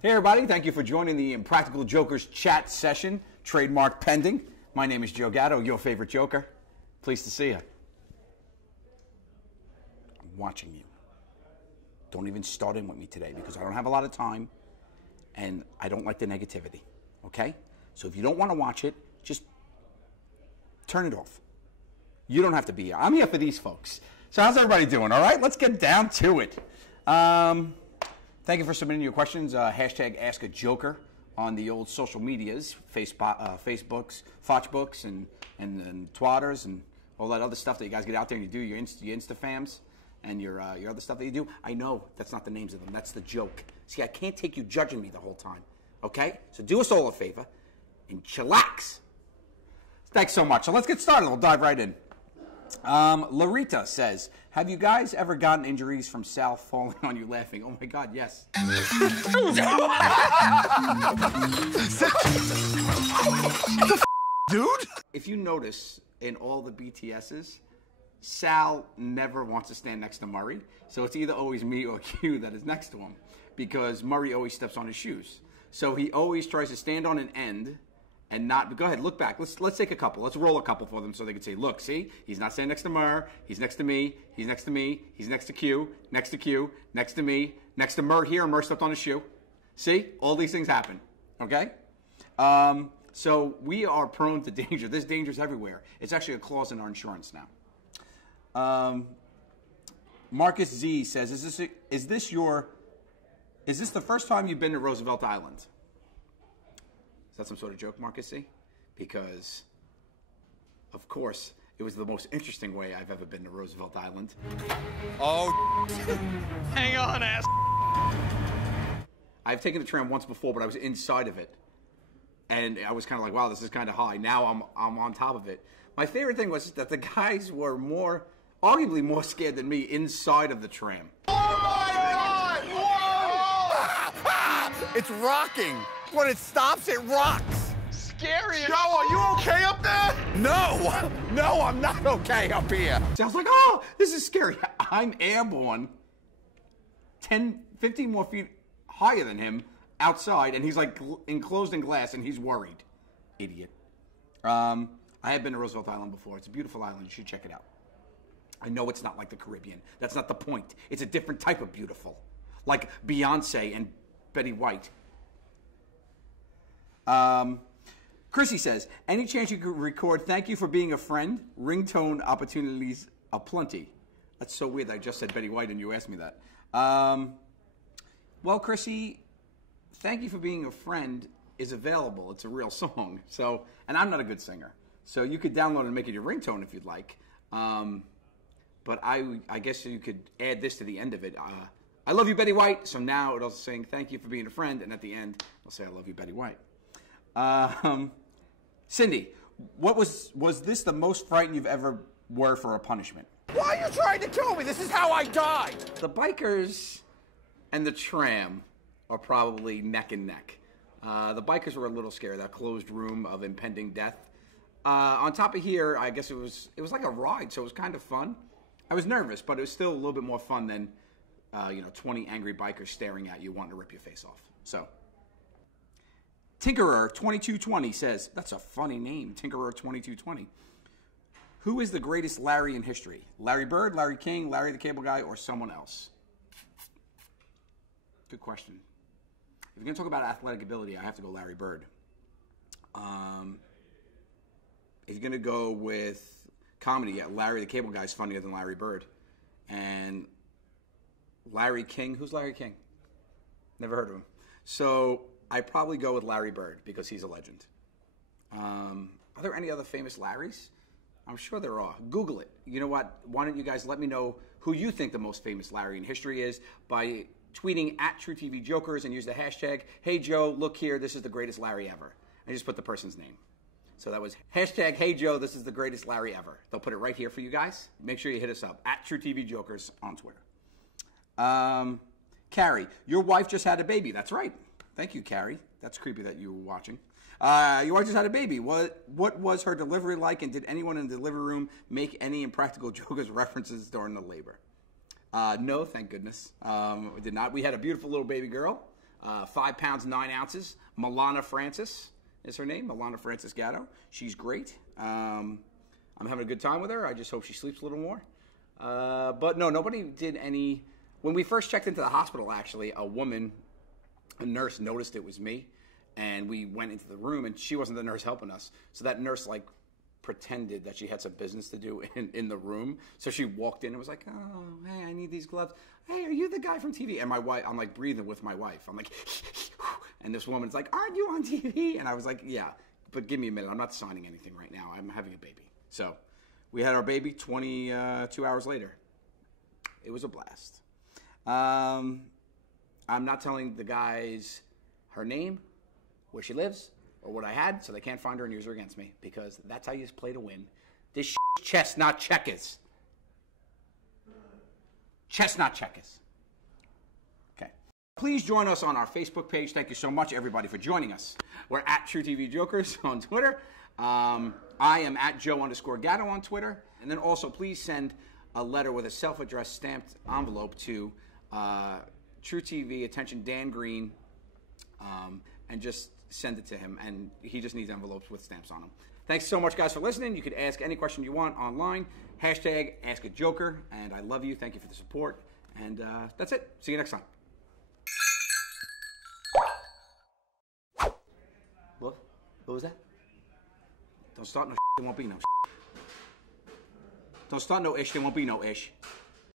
Hey everybody, thank you for joining the Impractical Jokers chat session, trademark pending. My name is Joe Gatto, your favorite joker. Pleased to see you. I'm watching you. Don't even start in with me today because I don't have a lot of time and I don't like the negativity, okay? So if you don't want to watch it, just turn it off. You don't have to be here. I'm here for these folks. So how's everybody doing, all right? Let's get down to it. Thank you for submitting your questions. Hashtag Ask a Joker on the old social medias, Facebooks, Foxbooks, and Twatters, and all that other stuff that you guys get out there and you do, your Instafams and your other stuff that you do. I know that's not the names of them. That's the joke. See, I can't take you judging me the whole time, okay? So do us all a favor and chillax. Thanks so much. So let's get started. We'll dive right in. Larita says, have you guys ever gotten injuries from Sal falling on you laughing? Oh my God, yes. Dude? If you notice in all the BTSs, Sal never wants to stand next to Murray. So it's either always me or Q that is next to him because Murray always steps on his shoes. So he always tries to stand on an end and not, go ahead, look back. Let's take a couple. Let's roll a couple for them so they can say, look, see, he's not standing next to Murr, he's next to me, he's next to me, he's next to Q, next to Q, next to me, next to Murr here, and Murr stepped on his shoe. See, all these things happen, okay? So we are prone to danger. There's dangers everywhere. It's actually a clause in our insurance now. Marcus Z says, is this the first time you've been to Roosevelt Island? Is that some sort of joke, Marcus C? Because, of course, it was the most interesting way I've ever been to Roosevelt Island. Oh, hang on, ass. I've taken the tram once before, but I was inside of it. And I was kind of like, wow, this is kind of high. Now I'm on top of it. My favorite thing was that the guys were arguably more scared than me inside of the tram. oh my God! Whoa! It's rocking. When it stops, it rocks. Scary. Joe, are you okay up there? No, no, I'm not okay up here. So I was like, oh, this is scary. I'm airborne 10, 15 more feet higher than him outside, and he's like enclosed in glass, and he's worried. Idiot. I have been to Roosevelt Island before. It's a beautiful island. You should check it out. I know it's not like the Caribbean. That's not the point. It's a different type of beautiful. Like Beyonce and Betty White. Chrissy says, any chance you could record thank you for being a friend? Ringtone opportunities aplenty. That's so weird that I just said Betty White and you asked me that. Well, Chrissy, thank you for being a friend is available. It's a real song. So, and I'm not a good singer. So you could download and make it your ringtone if you'd like. But I guess you could add this to the end of it. I love you, Betty White. So now it'll sing thank you for being a friend. And at the end, I'll say I love you, Betty White. Cindy, was this the most frightened you've ever were for a punishment? Why are you trying to kill me? This is how I died. The bikers and the tram are probably neck and neck. The bikers were a little scared, that closed room of impending death. On top of here, I guess it was like a ride, so it was kind of fun. I was nervous, but it was still a little bit more fun than 20 angry bikers staring at you wanting to rip your face off. So. Tinkerer2220 says, that's a funny name, Tinkerer2220. Who is the greatest Larry in history? Larry Bird, Larry King, Larry the Cable Guy, or someone else? Good question. If you're going to talk about athletic ability, I have to go Larry Bird. If you're going to go with comedy, yeah, Larry the Cable Guy is funnier than Larry Bird. And Larry King, who's Larry King? Never heard of him. So I probably go with Larry Bird because he's a legend. Are there any other famous Larrys? I'm sure there are. Google it. You know what? Why don't you guys let me know who you think the most famous Larry in history is by tweeting at truTV Jokers and use the hashtag, hey Joe, look here, this is the greatest Larry ever. And just put the person's name. So that was hashtag, hey Joe, this is the greatest Larry ever. They'll put it right here for you guys. Make sure you hit us up at truTV Jokers on Twitter. Carrie, your wife just had a baby. That's right. Thank you, Carrie. That's creepy that you were watching. Your wife just had a baby. What was her delivery like, and did anyone in the delivery room make any Impractical Jokers references during the labor? No, thank goodness. We did not. We had a beautiful little baby girl. 5 pounds 9 ounces. Milana Francis is her name. Milana Francis Gatto. She's great. I'm having a good time with her. I just hope she sleeps a little more. But no, nobody did any. When we first checked into the hospital, actually, a nurse noticed it was me, and we went into the room, and she wasn't the nurse helping us. So that nurse, like, pretended that she had some business to do in the room. So she walked in and was like, oh, hey, I need these gloves. Hey, are you the guy from TV? And my wife, I'm like breathing with my wife. I'm like, and this woman's like, aren't you on TV? And I was like, yeah, but give me a minute. I'm not signing anything right now. I'm having a baby. So we had our baby 22 hours later. It was a blast. I'm not telling the guys her name, where she lives, or what I had, so they can't find her and use her against me, because that's how you play to win. This shit's chess, not checkers. Chess, not checkers. Okay. Please join us on our Facebook page. Thank you so much, everybody, for joining us. We're at truTV Jokers on Twitter. I am at Joe_Gatto on Twitter. And then also, please send a letter with a self-addressed stamped envelope to truTV, attention Dan Green, and just send it to him. And he just needs envelopes with stamps on them. Thanks so much, guys, for listening. You can ask any question you want online. Hashtag #AskAJoker. And I love you. Thank you for the support. And that's it. See you next time. What? What was that? Don't start no there won't be no Don't start no ish, there won't be no ish.